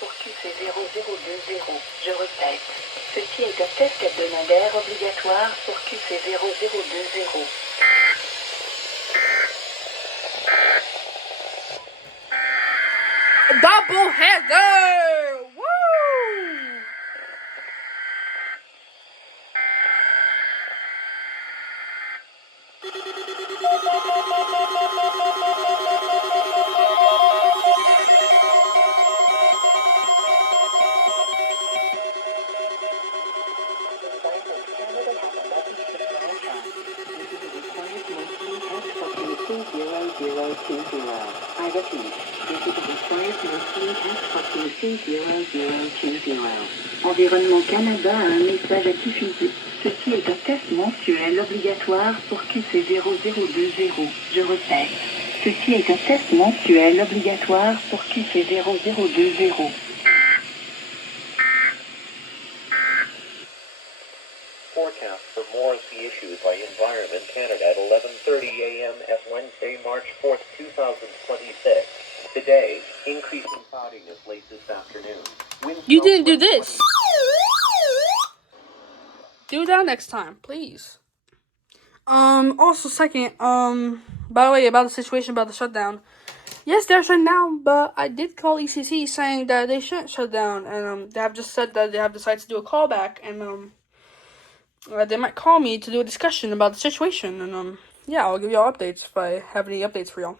Pour QC 0020. Je répète, ceci est un test hebdomadaire obligatoire pour QC 0020. Double header! Woo! I repeat, this is a required monthly test for QC 0020. Environnement Canada a un message à diffuser. Ceci est un test mensuel obligatoire pour QC 0020. Je répète, ceci est un test mensuel obligatoire pour QC 0020. Forecast for more of the issues by Environment Canada at 11:30 a.m. at Wednesday, March 4th, 2026. Today, increasing cloudiness late this afternoon. You didn't do this. Do that next time, please. Also second, by the way, about the situation about the shutdown. Yes, they're shutting down, but I did call ECC saying that they shouldn't shut down, and they have just said that they have decided to do a callback, and they might call me to do a discussion about the situation, and yeah, I'll give y'all updates if I have any updates for y'all.